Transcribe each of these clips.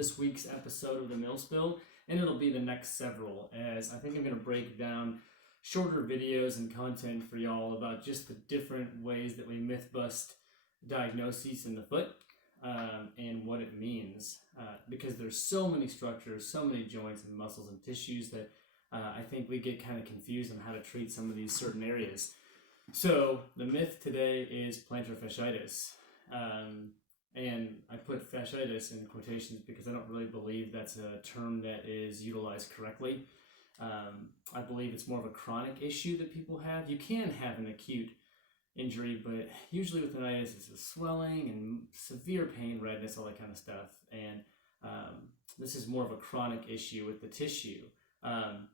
this week's episode of the Mill Spill, and it'll be the next several, as I think I'm going to break down shorter videos and content for y'all about just the different ways that we myth bust diagnoses in the foot and what it means. Because there's so many structures, so many joints and muscles and tissues that I think we get kind of confused on how to treat some of these certain areas. So the myth today is plantar fasciitis. And I put fasciitis in quotations because I don't really believe that's a term that is utilized correctly. I believe it's more of a chronic issue that people have. You can have an acute injury, but usually with itis, it's a swelling and severe pain, redness, all that kind of stuff. And this is more of a chronic issue with the tissue. And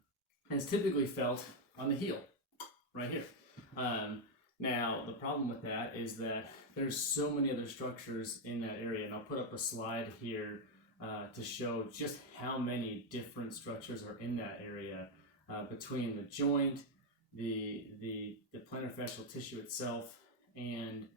it's typically felt on the heel, right here. Now, the problem with that is that there's so many other structures in that area, and I'll put up a slide here to show just how many different structures are in that area between the joint, the plantar fascial tissue itself, and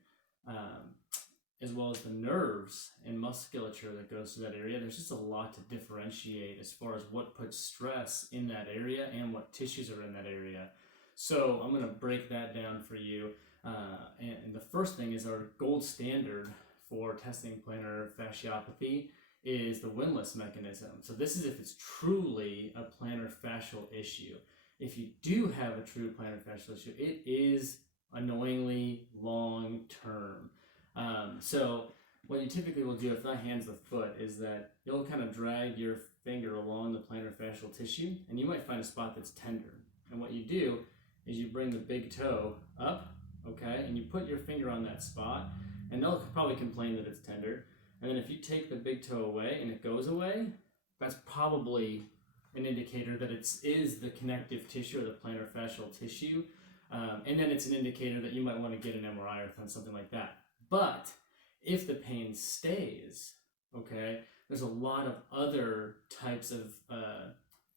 as well as the nerves and musculature that goes to that area. There's just a lot to differentiate as far as what puts stress in that area and what tissues are in that area. So I'm going to break that down for you. And the first thing is our gold standard for testing plantar fasciopathy is the windlass mechanism. So this is if it's truly a plantar fascial issue. If you do have a true plantar fascial issue, it is annoyingly long term. So what you typically will do if that hand's the foot is that you'll kind of drag your finger along the plantar fascial tissue, and you might find a spot that's tender. And what you do is you bring the big toe up, okay, and you put your finger on that spot, and they'll probably complain that it's tender. And then if you take the big toe away and it goes away, that's probably an indicator that it is the connective tissue or the plantar fascial tissue. And then it's an indicator that you might want to get an MRI or something like that. But if the pain stays, okay, there's a lot of other types of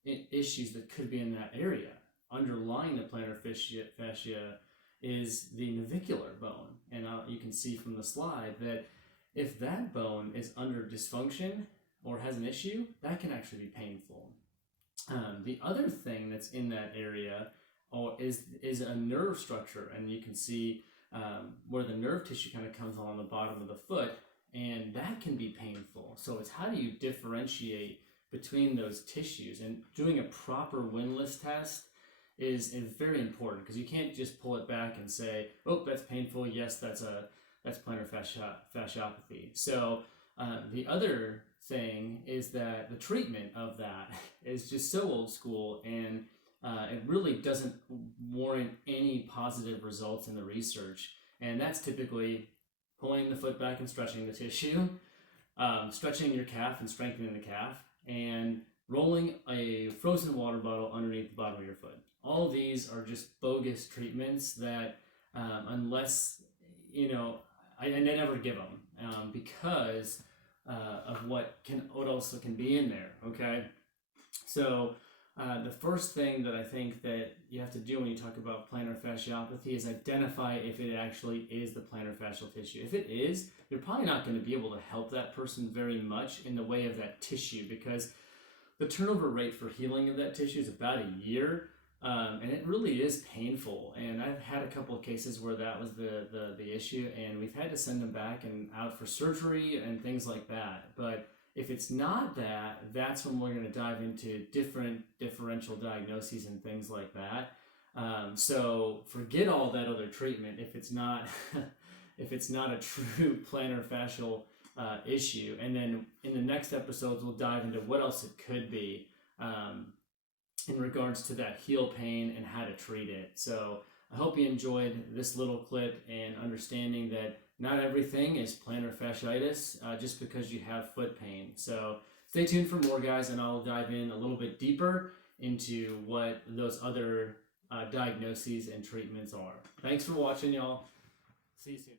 issues that could be in that area. Underlying the plantar fascia is the navicular bone. And you can see from the slide that if that bone is under dysfunction or has an issue, that can actually be painful. The other thing that's in that area is a nerve structure, and you can see where the nerve tissue kind of comes along the bottom of the foot, and that can be painful. So it's how do you differentiate between those tissues, and doing a proper windlass test is very important, because you can't just pull it back and say, oh, that's painful, yes, that's plantar fasciopathy. So the other thing is that the treatment of that is just so old school, and it really doesn't warrant any positive results in the research. And that's typically pulling the foot back and stretching the tissue, stretching your calf and strengthening the calf, and rolling a frozen water bottle underneath the bottom of your foot. All of these are just bogus treatments that unless, I never give them because of what also can be in there, okay? So the first thing that I think that you have to do when you talk about plantar fasciopathy is identify if it actually is the plantar fascial tissue. If it is, you're probably not going to be able to help that person very much in the way of that tissue, because the turnover rate for healing of that tissue is about a year. And it really is painful, and I've had a couple of cases where that was the issue, and we've had to send them back and out for surgery and things like that. But if it's not that, that's when we're going to dive into different differential diagnoses and things like that. So forget all that other treatment if it's not if it's not a true plantar fascial issue. And then in the next episodes, we'll dive into what else it could be. In regards to that heel pain and how to treat it. So I hope you enjoyed this little clip and understanding that not everything is plantar fasciitis just because you have foot pain. So stay tuned for more, guys, and I'll dive in a little bit deeper into what those other diagnoses and treatments are. Thanks for watching, y'all. See you soon.